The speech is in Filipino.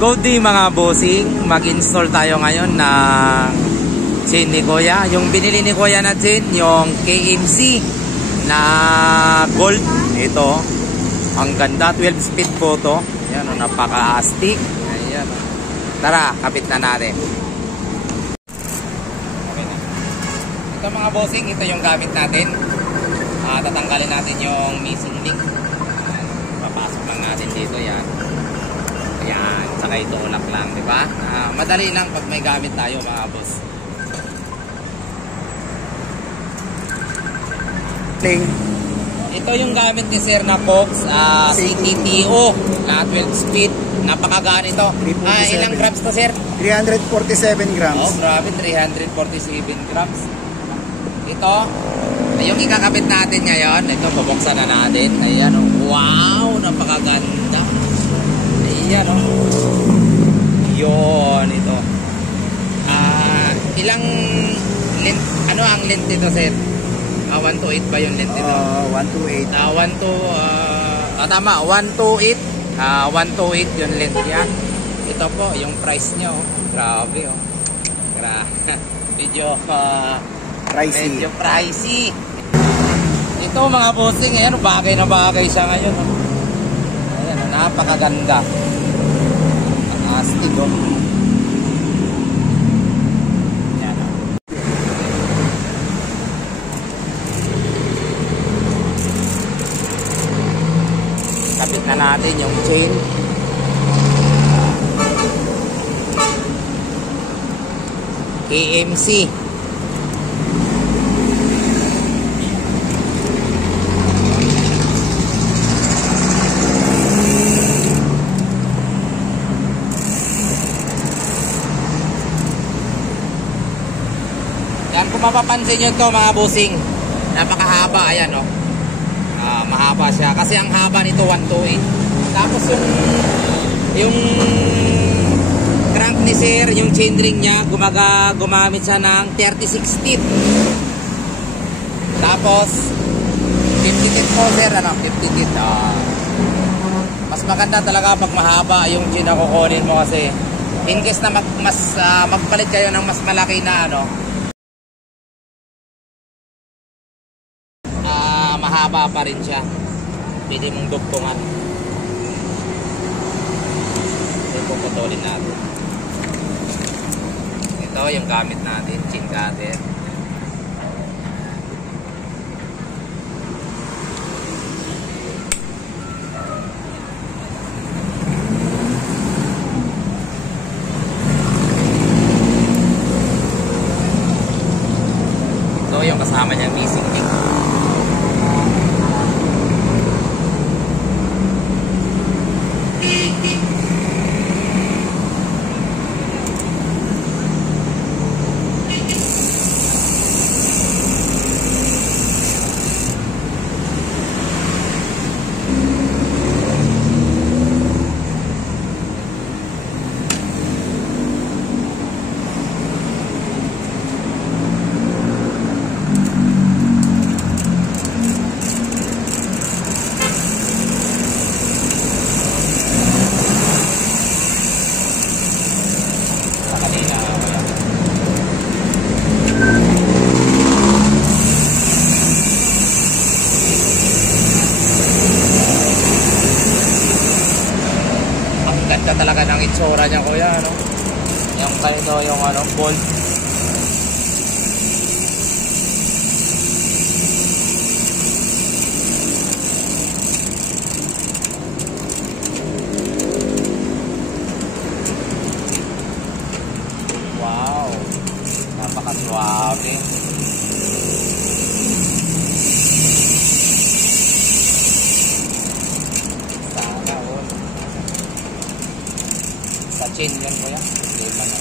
Good day mga bossing, mag-install tayo ngayon ng chain ni Kuya. Yung binili ni Kuya na chain, yung KMC na gold. Ito, ang ganda, 12 speed po to. Ayan, napaka-astig. Ayan. Tara, kapit na natin. Okay na. Ito mga bossing, ito yung gamit natin. Tatanggalin natin yung missing link. Ayan. Papasok lang natin dito yan. Ayan, saka ito ulak lang, di ba? Madali lang pag may gamit tayo mga boss. Ito yung gamit ni Sir na Fox, CTTO na 12 speed. Napakagaan ito. Ilang grams to, Sir? 347 grams. Oh, grabe, 347 grams. Ito, yung ikakabit natin ngayon. Ito, bubuksan na natin. Ayan, wow, napakaganda. Ayan, yun, ito. Ilang length, ano ang length nito, Sir? 128 ba yung length nito? 128. Tama, 128. 128 yung length niya. Ito po, yung price niya, grabe, medyo pricey. Ito mga bossing, ayan, bagay na bagay siya ngayon. Ayan, napakaganda. Astig, Yan. Kapit na natin yung chain. KMC. Yan, kung mapapansin nyo ito mga bossing, napakahaba, ayan mahaba siya, kasi ang haba nito 128. Tapos yung crank ni Sir, yung chainring niya, gumamit siya ng 36 teeth. Tapos 50 teeth po, Sir, 50 teeth. Mas maganda talaga pag mahaba yung chain na kukunin mo, kasi in case na magpalit kayo ng mas malaki na mahaba pa rin siya. Pwede mong dugtungan. Ito puputulin natin. Ito yung gamit natin, chain cutter. Ito yung kasama niya missing link. Ganda talaga ng itsura niya, Kuya, yung kayo, yung gold. Wow, napakaswabe. Sa chain yan, Kuya. Hindi pa na.